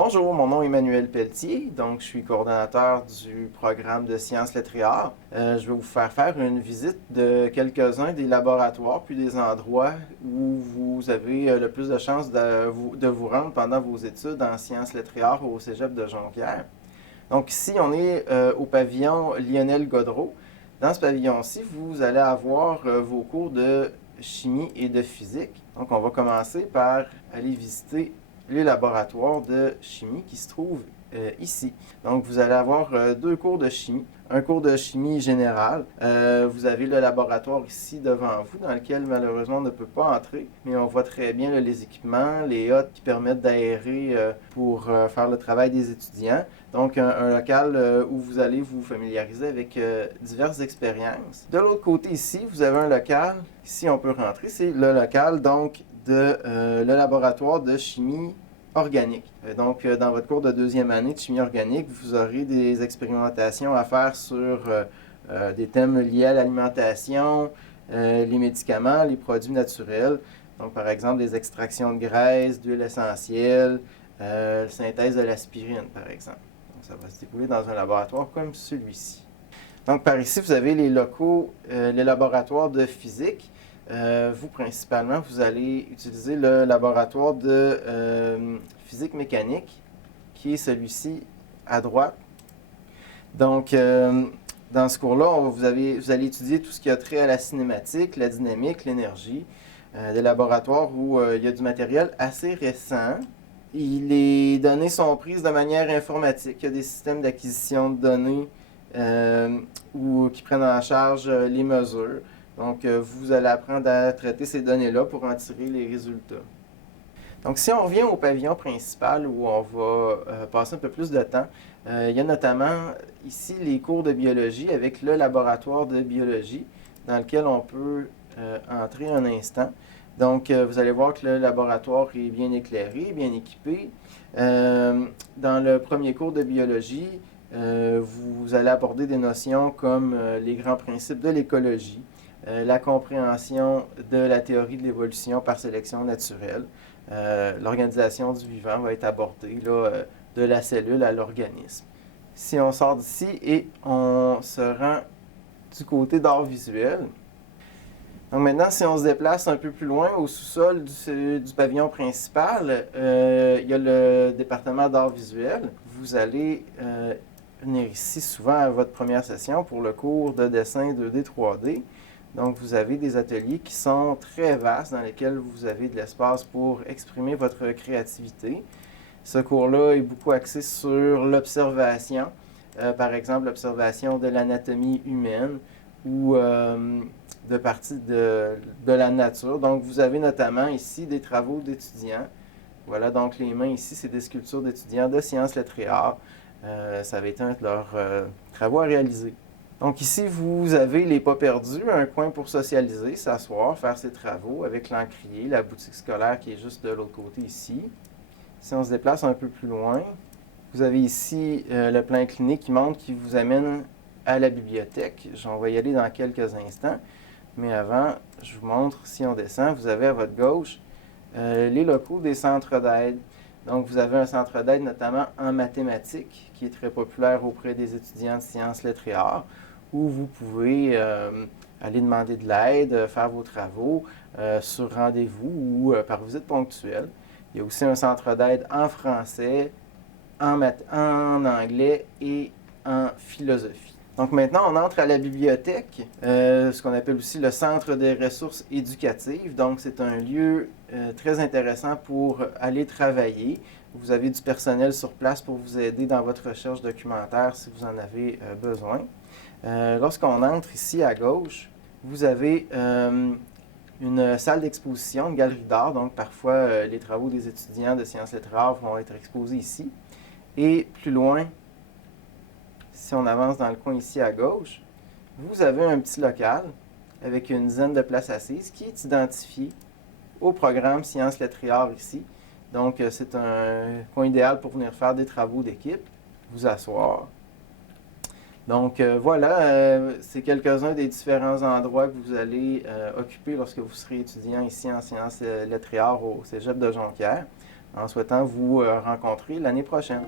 Bonjour, mon nom est Emmanuel Pelletier, donc je suis coordonnateur du programme de sciences lettres et arts. Je vais vous faire une visite de quelques-uns des laboratoires puis des endroits où vous avez le plus de chances de vous rendre pendant vos études en sciences lettres et arts au Cégep de Jonquière. Donc ici, on est au pavillon Lionel Godreau. Dans ce pavillon-ci, vous allez avoir vos cours de chimie et de physique. Donc on va commencer par aller visiter les laboratoires de chimie qui se trouvent ici. Donc, vous allez avoir deux cours de chimie. Un cours de chimie générale. Vous avez le laboratoire ici devant vous, dans lequel malheureusement on ne peut pas entrer, mais on voit très bien là, les équipements, les hottes qui permettent d'aérer pour faire le travail des étudiants. Donc, un local où vous allez vous familiariser avec diverses expériences. De l'autre côté ici, vous avez un local, ici on peut rentrer, c'est le local donc le laboratoire de chimie organique. Donc, dans votre cours de deuxième année de chimie organique, vous aurez des expérimentations à faire sur des thèmes liés à l'alimentation, les médicaments, les produits naturels. Donc, par exemple, les extractions de graisse, d'huile essentielle, synthèse de l'aspirine, par exemple. Donc, ça va se dérouler dans un laboratoire comme celui-ci. Donc, par ici, vous avez les locaux, les laboratoires de physique. Vous, principalement, vous allez utiliser le laboratoire de physique mécanique, qui est celui-ci à droite. Donc, dans ce cours-là, vous allez étudier tout ce qui a trait à la cinématique, la dynamique, l'énergie. Des laboratoires où il y a du matériel assez récent. Les données sont prises de manière informatique. Il y a des systèmes d'acquisition de données qui prennent en charge les mesures. Donc, vous allez apprendre à traiter ces données-là pour en tirer les résultats. Donc, si on revient au pavillon principal où on va passer un peu plus de temps, il y a notamment ici les cours de biologie avec le laboratoire de biologie dans lequel on peut entrer un instant. Donc, vous allez voir que le laboratoire est bien éclairé, bien équipé. Dans le premier cours de biologie, vous allez aborder des notions comme les grands principes de l'écologie, la compréhension de la théorie de l'évolution par sélection naturelle. L'organisation du vivant va être abordée là, de la cellule à l'organisme. Si on sort d'ici et on se rend du côté d'art visuel, donc maintenant, si on se déplace un peu plus loin au sous-sol du pavillon principal, il y a le département d'art visuel. Vous allez venir ici souvent à votre première session pour le cours de dessin 2D, 3D. Donc, vous avez des ateliers qui sont très vastes dans lesquels vous avez de l'espace pour exprimer votre créativité. Ce cours-là est beaucoup axé sur l'observation. Par exemple, l'observation de l'anatomie humaine ou de parties de la nature. Donc, vous avez notamment ici des travaux d'étudiants. Voilà, donc les mains ici, c'est des sculptures d'étudiants de sciences lettres et arts. Ça va être un de leurs travaux à réaliser. Donc ici, vous avez les pas perdus, un coin pour socialiser, s'asseoir, faire ses travaux avec l'encrier, la boutique scolaire qui est juste de l'autre côté ici. Si on se déplace un peu plus loin, vous avez ici le plan incliné qui vous amène à la bibliothèque. On va y aller dans quelques instants. Mais avant, je vous montre, si on descend, vous avez à votre gauche les locaux des centres d'aide. Donc, vous avez un centre d'aide notamment en mathématiques, qui est très populaire auprès des étudiants de sciences, lettres et arts, où vous pouvez aller demander de l'aide, faire vos travaux sur rendez-vous ou par visite ponctuelle. Il y a aussi un centre d'aide en français, en anglais et en philosophie. Donc maintenant, on entre à la bibliothèque, ce qu'on appelle aussi le centre des ressources éducatives. Donc c'est un lieu très intéressant pour aller travailler. Vous avez du personnel sur place pour vous aider dans votre recherche documentaire si vous en avez besoin. Lorsqu'on entre ici à gauche, vous avez une salle d'exposition, une galerie d'art. Donc parfois, les travaux des étudiants de sciences lettres et arts vont être exposés ici. Et plus loin, si on avance dans le coin ici à gauche, vous avez un petit local avec une dizaine de places assises qui est identifié au programme Sciences, Lettres et Arts ici. Donc, c'est un coin idéal pour venir faire des travaux d'équipe, vous asseoir. Donc, voilà, c'est quelques-uns des différents endroits que vous allez occuper lorsque vous serez étudiant ici en Sciences, Lettres et Arts au Cégep de Jonquière. en souhaitant vous rencontrer l'année prochaine.